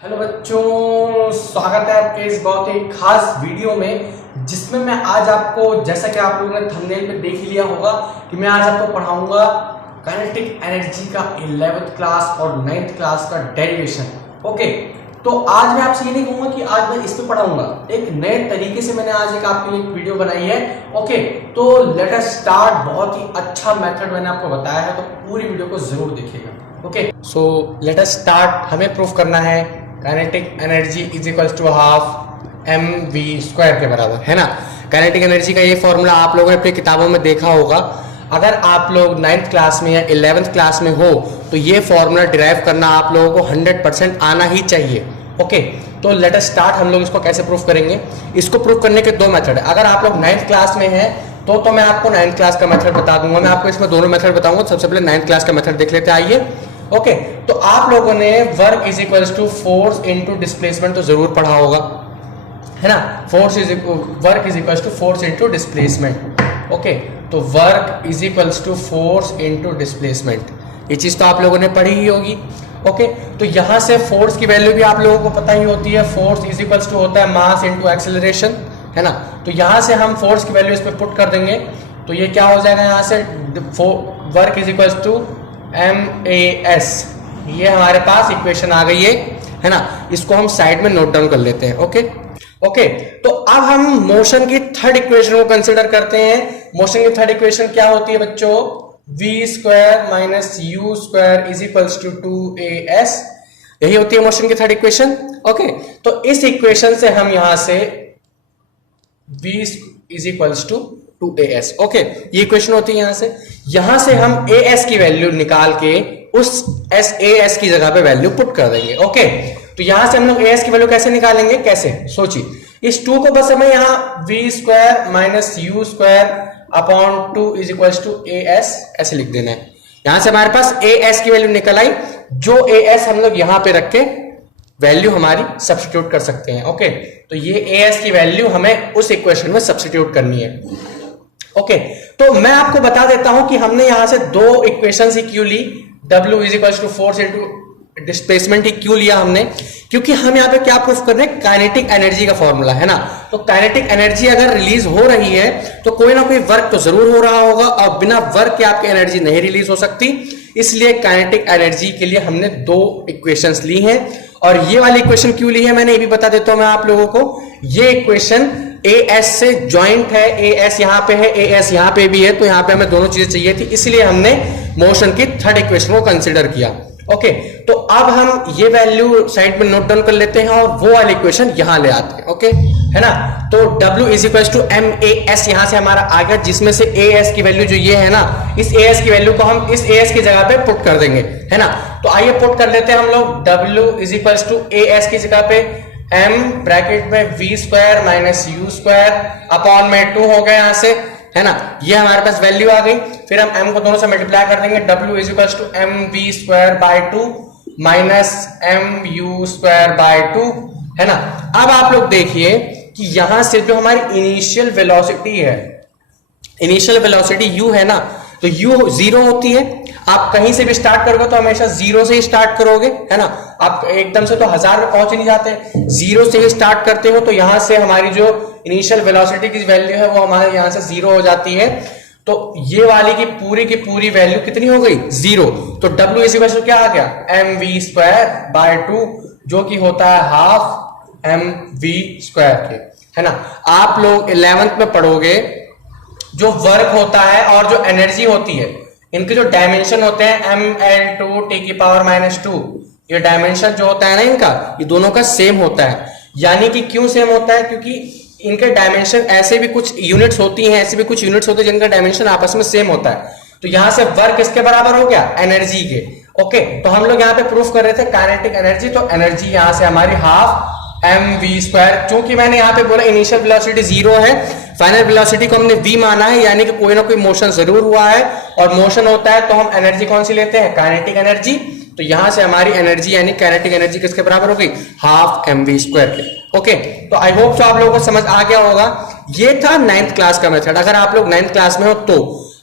Hello बच्चों, स्वागत है आपके इस बहुत ही खास वीडियो में जिसमें मैं आज आपको, जैसा कि आप लोगों ने थंबनेल में देख ही लिया होगा, कि मैं आज आपको पढ़ाऊंगा काइनेटिक एनर्जी का 11th क्लास और 9th क्लास का डेरिवेशन। ओके, तो आज मैं आपसे ये नहीं कहूंगा कि आज मैं इस पे पढ़ाऊंगा, एक नए तरीके से मैंने आज एक आपके लिए वीडियो बनाई है। ओके, तो लेट अस स्टार्ट। बहुत ही अच्छा मेथड मैंने आपको बताया है, तो पूरी वीडियो को जरूर देखिएगा। Okay, so let us start. हमें प्रूफ करना है kinetic energy is equal to half M V square के बराबर है ना। काइनेटिक एनर्जी का ये फॉर्मूला आप लोगों ने अपनी किताबों में देखा होगा। अगर आप लोग 9th क्लास में या 11th क्लास में हो तो ये फॉर्मूला डिराइव करना आप लोगों को 100% आना ही चाहिए। ओके, तो लेट अस स्टार्ट। हम लोग इसको कैसे प्रूफ करेंगे? इसको प्रूफ करने के दो मेथड है। अगर आप लोग 9th क्लास में हैं तो मैं आपको 9th क्लास का मेथड बता दूंगा। मैं आपको इसमें दोनों मेथड बताऊंगा। सबसे पहले 9th क्लास का मेथड देख लेते हैं, आइए। ओके, तो आप लोगों ने work is equal to force into displacement तो जरूर पढ़ा होगा, है ना। Work is equal to force into displacement. Okay, तो work is equal to force into displacement, ये चीज तो आप लोगों ने पढ़ी ही होगी। ओके, तो यहां से फोर्स की वैल्यू भी आप लोगों को पता ही होती है। फोर्स इज इक्वल टू होता है मास इनटू एक्सेलरेशन, है ना। तो यहां से हम फोर्स की वैल्यू इस पे पुट कर देंगे, तो ये क्या हो जाएगा यहां से, work is equal to MAS। ये हमारे पास इक्वेशन आ गई है ना। इसको हम साइड में नोट डाउन कर लेते हैं। ओके, तो अब हम मोशन की थर्ड इक्वेशन को कंसीडर करते हैं। मोशन की थर्ड इक्वेशन क्या होती है बच्चों? v square minus u square is equals to 2as। यही होती है मोशन की थर्ड इक्वेशन। ओके, तो इस इक्वेशन से हम यहां से v is equals to 2as। Okay, ये इक्वेशन होती है। यहां से हम as की वैल्यू निकाल के उस as की जगह पे वैल्यू पुट कर देंगे। ओके, तो यहां से हम लोग as की वैल्यू कैसे निकालेंगे? कैसे, सोचिए। इस 2 को बस हमें यहां v square minus u square upon 2 is equal to as ऐसे लिख देना है। यहां से हमारे पास as की वैल्यू निकल आई, जो as हम लोग यहां पे रख के वैल्यू हमारी सब्स्टिट्यूट कर सकते हैं। ओके, तो ये as की वैल्यू हमें उस इक्वेशन में सब्स्टिट्यूट करनी है। ओके, तो मैं आपको बता देता हूं कि हमने यहां से दो इक्वेशन ही क्यों ली। W is equal to force into displacement ही क्यों लिया हमने? क्योंकि हम यहां पे क्या प्रूफ कर रहे हैं? काइनेटिक एनर्जी का फॉर्मूला, है ना। तो काइनेटिक एनर्जी अगर रिलीज हो रही है तो कोई ना कोई वर्क तो जरूर हो रहा होगा, और बिना वर्क के आपकी एनर्जी नहीं रिलीज हो सकती। इसलिए काइनेटिक एनर्जी के लिए हमने दो इक्वेशंस ली हैं। और ये वाली इक्वेशन क्यों ली है मैंने ये भी बता देता हूं मैं आप लोगों को। ये इक्वेशन as से ज्वाइंट है। as यहां पे है, as यहां पे भी है, तो यहां पे हमें दोनों चीजें चाहिए थी, इसलिए हमने मोशन की थर्ड इक्वेशन को कंसीडर किया। ओके, तो अब हम ये वैल्यू साइड में नोट डाउन कर लेते हैं और वो वाली इक्वेशन यहां ले आते हैं। ओके, है ना। तो W is equal to MAS यहां से हमारा आ गया, जिसमें से as की वैल्यू जो ये है ना, इस as की वैल्यू को हम इस as की जगह पे पुट कर देंगे, है ना। तो आइए पुट कर लेते हैं हम लोग। W is equal to as की जगह पे m ब्रैकेट में v square minus u square upon में 2 हो गया यहां से, है ना। ये हमारे पास वैल्यू आ गई। फिर हम m को दोनों से मल्टीप्लाई कर देंगे। W is equal to mv square by 2 minus mu square by 2, है ना। अब आप लोग देखिए कि यहां से जो हमारी इनिशियल वेलोसिटी है, इनिशियल वेलोसिटी u है ना, तो u 0 होती है। आप कहीं से भी स्टार्ट करोगे तो हमेशा 0 से ही स्टार्ट करोगे, है ना। आप एकदम से तो 1000 में पहुंच नहीं जाते, 0 से ही स्टार्ट करते हो। तो यहां से हमारी जो इनिशियल वेलोसिटी की वैल्यू है वो हमारे यहां से 0 हो जाती है। तो ये वाली की पूरी वैल्यू कितनी हो गई? 0। तो W इस वजह से क्या आ गया? mv स्क्वायर बाय 2, जो कि होता है हाफ mv स्क्वायर के, है ना। आप लोग 11th में पढ़ोगे, जो वर्क होता है और जो एनर्जी होती है, इनके जो डायमेंशन होते हैं mL2 टी की पावर माइनस 2, ये डायमेंशन जो होता है ना इनका, ये दोनों का सेम होता है। यानी कि क्यों सेम होता है? क्योंकि इनके डायमेंशन, ऐसे भी कुछ यूनिट्स होती हैं, ऐसे भी कुछ यूनिट्स होते हैं जिनका डायमेंशन आपस में सेम होता है। तो यहां से वर्क किसके बराबर हो गया? एनर्जी के। ओके, तो हम लोग यहाँ पे प्रूफ कर रहे थे काइनेटिक एनर्जी, तो एनर्जी यहां से हमारी हाफ mv स्क्वायर। चूंकि मैंने यहाँ पे बोला इनिशियल वेलोसिटी 0 है, फाइनल वेलोसिटी को हमने v माना है, यानी कि कोई ना कोई मोशन जरूर हुआ है, और मोशन होता है तो हम एनर्जी कौन सी लेते हैं? Kinetic energy. तो यहां से हमारी एनर्जी यानी काइनेटिक एनर्जी किसके बराबर हो गई? हाफ mv स्क्वायर के। ओके, तो आई होप तो आप लोगों को समझ आ गया होगा। ये था 9th क्लास का मेथड। अगर आप लोग 9th क्लास में हो तो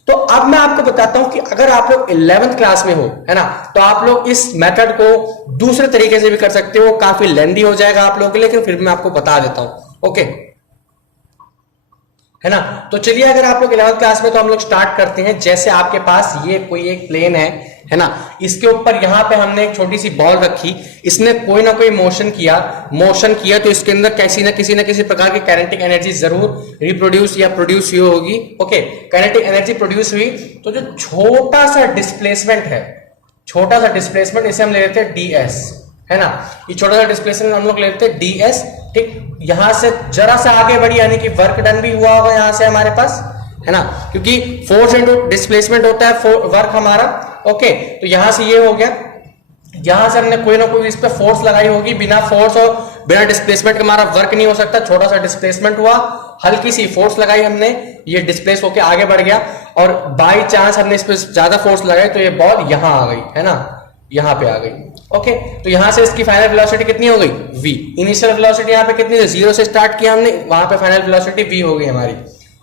तो अब मैं आपको बताता हूं कि अगर आप लोग 11th क्लास में हो, है ना, तो आप लोग इस मेथड को दूसरे तरीके से भी कर सकते हो, काफी लेंदी हो जाएगा आप लोगों के लिए, लेकिन फिर भी मैं आपको बता देता हूं। ओके, है ना। तो चलिए, अगर आप लोग 11th क्लास में, तो हम लोग स्टार्ट करते हैं। जैसे आपके पास ये कोई एक प्लेन है ना, इसके ऊपर यहां पे हमने एक छोटी सी बॉल रखी, इसने कोई ना कोई मोशन किया तो इसके अंदर किसी ना किसी प्रकार की काइनेटिक एनर्जी जरूर रिप्रोड्यूस या प्रोड्यूस हुई होगी। ओके, काइनेटिक एनर्जी प्रोड्यूस हुई, तो जो छोटा सा डिस्प्लेसमेंट है, इसे हम ले लेते हैं ds, है ना। ये छोटा सा डिस्प्लेसमेंट हम लोग ले लेते हैं ds। ठीक, यहां से जरा सा आगे बढ़ी, यानी कि वर्क डन भी हुआ होगा यहां से हमारे पास, है ना, क्योंकि फोर्स इनटू डिस्प्लेसमेंट होता है वर्क हमारा। ओके, तो यहां से ये हो गया, यहां से हमने कोई ना कोई इस पे फोर्स लगाई होगी, बिना फोर्स और बिना डिस्प्लेसमेंट के हमारा वर्क नहीं हो सकता। छोटा सा डिस्प्लेसमेंट हुआ, हल्की सी फोर्स लगाई हमने, ये डिस्प्लेस होके आगे बढ़ गया, और बाई चांस हमने इस पे ज्यादा फोर्स लगाई तो ये बॉल यहां आ गई, है ना, यहां पे आ गई। ओके, तो यहां से इसकी फाइनल वेलोसिटी कितनी हो गई, v। इनिशियल वेलोसिटी यहां पे कितनी थी, 0 से स्टार्ट किया हमने, वहां पे फाइनल वेलोसिटी v हो गई हमारी।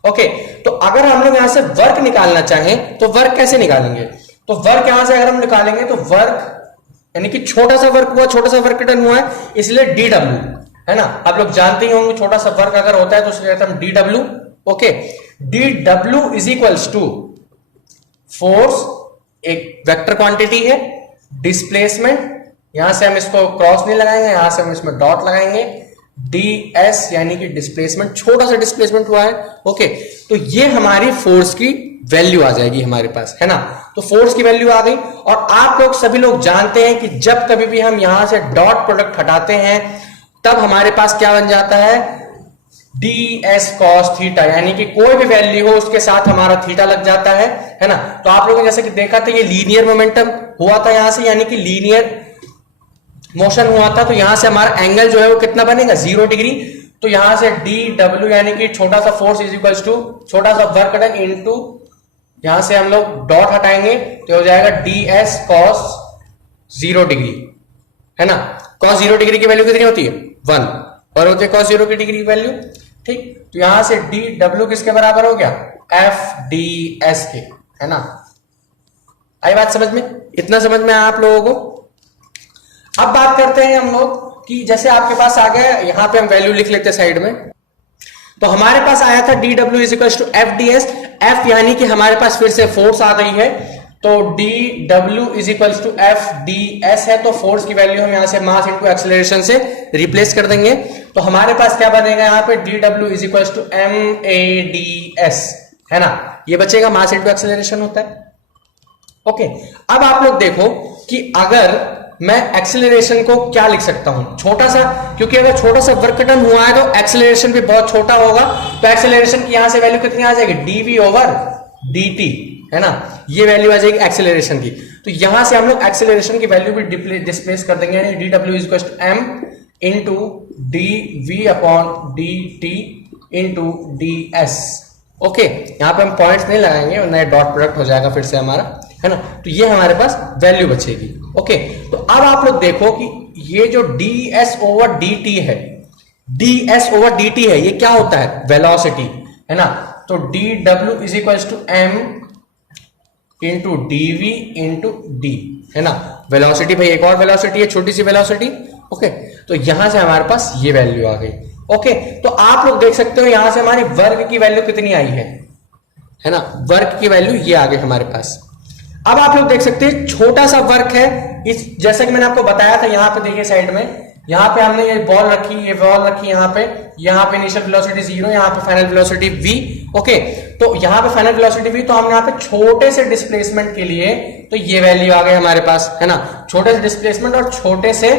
ओके, तो अगर हम लोग यहां से वर्क निकालना चाहें तो वर्क कैसे निकालेंगे, तो वर्क यहां से अगर हम निकालेंगे तो वर्क यानी कि छोटा सा वर्क हुआ, छोटा सा वर्क डन हुआ है, इसलिए dw, है ना। आप लोग जानते ही होंगे छोटा सा वर्क अगर होता है तो उसे कहते हैं dw। Okay, dw is equals to force, एक वेक्टर क्वांटिटी है, डिस्प्लेसमेंट, यहां से हम इसको क्रॉस नहीं लगाएंगे, यहां से हम इसमें डॉट लगाएंगे, ds यानी कि डिस्प्लेसमेंट, छोटा सा डिस्प्लेसमेंट हुआ है। ओके, तो ये हमारी फोर्स की वैल्यू आ जाएगी हमारे पास, है ना। तो फोर्स की वैल्यू आ गई, और आप लोग सभी लोग जानते हैं कि जब कभी भी हम यहां से डॉट प्रोडक्ट हटाते हैं तब हमारे पास क्या बन जाता है, ds cos थीटा, यानी कि कोई भी वैल्यू हो उसके साथ हमारा थीटा लग जाता है ना। तो आप लोगों ने जैसे कि देखा था, ये लीनियर मोमेंटम हुआ था यहां से, यानी कि लीनियर मोशन हुआ था, तो यहां से हमारा एंगल जो है वो कितना बनेगा, 0 डिग्री। तो यहां से dw यानी कि छोटा सा फोर्स इज इक्वल्स टू छोटा सा वर्क डन इनटू, यहां से हम लोग डॉट हटाएंगे तो हो जाएगा ds cos 0 डिग्री, है ना। cos 0 डिग्री की वैल्यू कितनी होती है, 1, और होती है cos 0 की डिग्री की वैल्यू। ठीक, तो यहां से dw किसके बराबर हो गया, fds के, है ना। आई बात समझ में, इतना समझ में आया आप लोगों को। अब बात करते हैं हम लोग कि जैसे आपके पास आ गया, यहां पे हम वैल्यू लिख लेते हैं साइड में, तो हमारे पास आया था dw is equal to fds, f यानी कि हमारे पास फिर से फोर्स आ गई है, तो dw is equal to fds है, तो फोर्स की वैल्यू हम यहां से मास इनटू एक्सेलरेशन से रिप्लेस कर देंगे, तो हमारे पास क्या बनेगा यहाँ पे, dw is equal to mads, है ना, ये बचेगा, मास इनटू एक्सेलरेशन होता है। ओके, अब आप लोग देखो कि अगर मैं एक्सेलरेशन को क्या लिख सकता हूं, छोटा सा, क्योंकि अगर छोटा सा वर्क डन हुआ है तो एक्सेलरेशन भी बहुत छोटा होगा, तो एक्सेलरेशन की यहां से वैल्यू कितनी आ जाएगी, dv ओवर dt, है ना, ये वैल्यू आ जाएगी एक्सेलरेशन की। तो यहां से हम लोग एक्सेलरेशन की वैल्यू भी डिस्प्लेस कर देंगे, यानी dw is equal to m into dv upon dt into ds। Okay, यहां पे हम पॉइंट्स नहीं लगाएंगे, नया डॉट प्रोडक्ट हो जाएगा फिर से हमारा, है ना। तो ये हमारे पास वैल्यू बचेगी। ओके, तो अब आप लोग देखो कि ये जो ds ओवर dt है, ds ओवर dt है, ये क्या होता है, वेलोसिटी, है ना। तो dw is equal to m into dv into d, है ना। वेलोसिटी भाई एक और वेलोसिटी है, छोटी सी वेलोसिटी। ओके, तो यहां से हमारे पास ये वैल्यू आ गई। ओके, तो आप लोग देख सकते हो यहां से हमारी वर्क की वैल्यू कितनी आई है ना, वर्क की वैल्यू ये आ गई हमारे पास। अब आप लोग देख सकते हैं छोटा सा वर्क है, इस जैसे कि मैंने आपको बताया था, यहां पे देखिए साइड में, यहां पे हमने ये बॉल रखी, ये बॉल रखी, यहां पे इनिशियल वेलोसिटी 0, यहां पे फाइनल वेलोसिटी v। ओके, तो यहां पे फाइनल वेलोसिटी v, तो हमने यहां पे छोटे से डिस्प्लेसमेंट के लिए तो ये वैल्यू आ गई हमारे पास, है ना, छोटे से डिस्प्लेसमेंट और छोटे से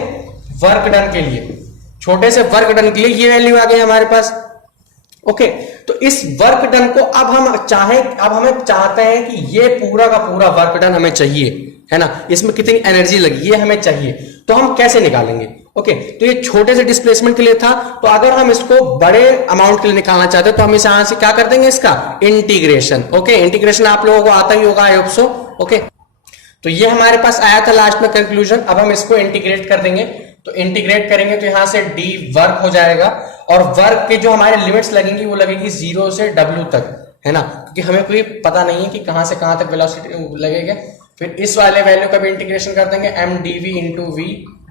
वर्क डन के लिए, छोटे से वर्क डन के लिए ये वैल्यू आ गई हमारे पास। ओके, तो इस वर्क डन को अब हमें चाहते हैं कि ये पूरा का पूरा वर्क डन हमें चाहिए, है ना, इसमें कितनी एनर्जी लगी ये हमें चाहिए, तो हम कैसे निकालेंगे। ओके, तो ये छोटे से डिस्प्लेसमेंट के लिए था, तो अगर हम इसको बड़े अमाउंट के लिए निकालना चाहते हैं तो हम इस यहां से क्या कर देंगे, इसका इंटीग्रेशन। ओके, इंटीग्रेशन आप लोगों को आता ही होगा, आई होप सो। ओके, तो ये हमारे पास आया था लास्ट में कंक्लूजन। अब हम इसको इंटीग्रेट कर देंगे, तो इंटीग्रेट करेंगे तो यहां से d वर्क हो जाएगा, और वर्क के जो हमारे लिमिट्स लगेंगी वो लगेगी 0 से w तक, है ना, क्योंकि हमें कोई पता नहीं है कि कहां से कहां तक वेलोसिटी लगेगा। फिर इस वाले वैल्यू का भी इंटीग्रेशन कर देंगे M D V into V,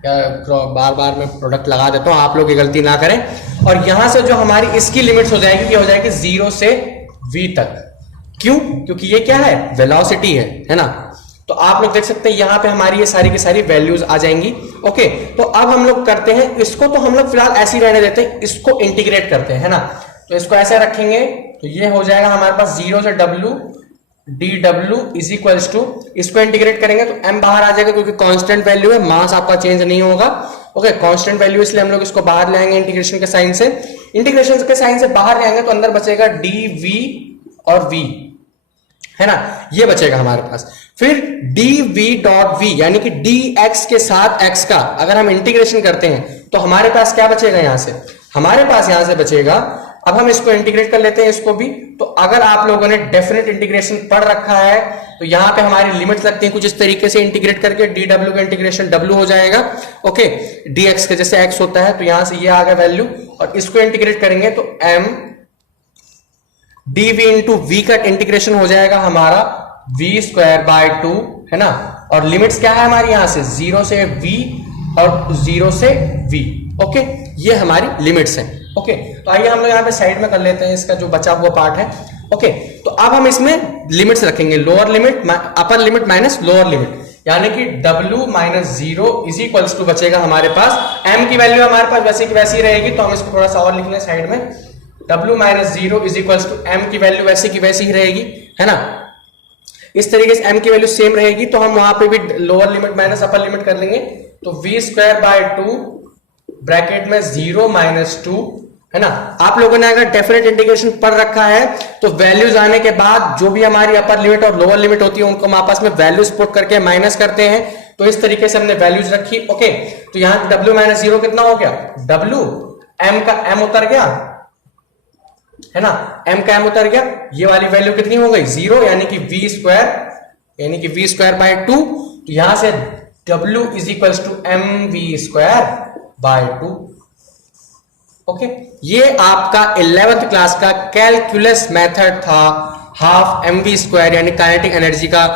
बार बार मैं प्रोडक्ट लगा देता हूं, आप लोग ये गलती ना करें। और यहां से जो हमारी इसकी लिमिट्स हो जाएगी, ये हो जाएगी 0 से v तक। क्यों? क्योंकि ये क्या है, वेलोसिटी है ना। तो आप लोग देख सकते हैं यहां पे हमारी ये सारी की सारी वैल्यूज आ जाएंगी। ओके, तो अब हम लोग करते हैं इसको, तो हम लोग फिलहाल ऐसे ही रहने देते हैं, इसको इंटीग्रेट करते हैं, है ना। तो इसको ऐसे रखेंगे तो ये हो जाएगा हमारे पास 0 से w dw is equals to, इसको इंटीग्रेट करेंगे तो m बाहर आ जाएगा क्योंकि कांस्टेंट वैल्यू है, मास आपका चेंज नहीं होगा। ओके, कांस्टेंट वैल्यू इसलिए हम लोग इसको बाहर ले आएंगे इंटीग्रेशन के साइन से। इंटीग्रेशन के साइन से बाहर ले आएंगे तो अंदर बचेगा dv और v, है ना, ये बचेगा हमारे पास। फिर dv डॉट v यानी कि dx के साथ x का अगर हम इंटीग्रेशन करते हैं तो हमारे पास क्या बचेगा, यहां से हमारे पास यहां से बचेगा। अब हम इसको इंटीग्रेट कर लेते हैं इसको भी। तो अगर आप लोगों ने डेफिनेट इंटीग्रेशन पढ़ रखा है तो यहां पे हमारी लिमिट्स लगती हैं कुछ इस तरीके से, इंटीग्रेट करके dw का इंटीग्रेशन w हो जाएगा। ओके, dx का जैसे x होता है तो यहां से ये आ गया वैल्यू, और इसको इंटीग्रेट करेंगे तो m dv इंटू v का इंटीग्रेशन हो जाएगा हमारा v स्क्वायर बाय 2, है ना। और लिमिट्स क्या है हमारी, यहां से 0 से v और 0 से v। ओके, ये हमारी लिमिट्स हैं। ओके, तो आइए हम लोग यहाँ पे साइड में कर लेते हैं इसका जो बचा हुआ पार्ट है। ओके, तो अब हम इसमें लिमिट्स रखेंगे, lower limit upper limit minus lower limit, यानी कि w minus 0 is equals to बचेगा हमारे पास, m की वैल्यू हमारे पास वैसे की वैसी रहेगी, तो हम इसको थोड़ा सा और लिख लें साइड में, w minus 0 is equals to m की वैल्यू वैसे की वैसी ही रहेगी, है ना। इस तरीके से m की वैल्यू सेम रहेगी तो हम वहां पे भी lower limit minus upper limit कर लेंगे। तो v स्क्वायर बाय 2 ब्रैकेट में 0 माइनस 2, है ना। आप लोगों ने अगर डेफिनेट इंटीग्रेशन पढ़ रखा है तो वैल्यूज आने के बाद जो भी हमारी अपर लिमिट और लोअर लिमिट होती है उनको हम आपस में वैल्यूज पुट करके माइनस करते हैं। तो इस तरीके से हमने वैल्यूज रखी। ओके, तो यहां w माइनस 0 कितना हो गया, w m का m उतर गया, है ना, m का m उतर गया, ये वाली वैल्यू कितनी हो गई 0, यानी कि v स्क्वायर बाय 2। तो यहां से w is equals to mv square by 2। Okay, ये आपका 11th क्लास का कैलकुलस मेथड था हाफ mv स्क्वायर यानी काइनेटिक एनर्जी का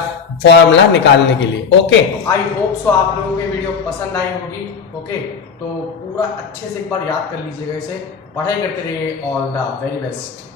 फॉर्मूला निकालने के लिए। ओके, आई होप सो आप लोगों को वीडियो पसंद आई होगी। ओके, तो पूरा अच्छे से एक बार याद कर लीजिएगा इसे, पढ़ाई करते रहिए। All the very best.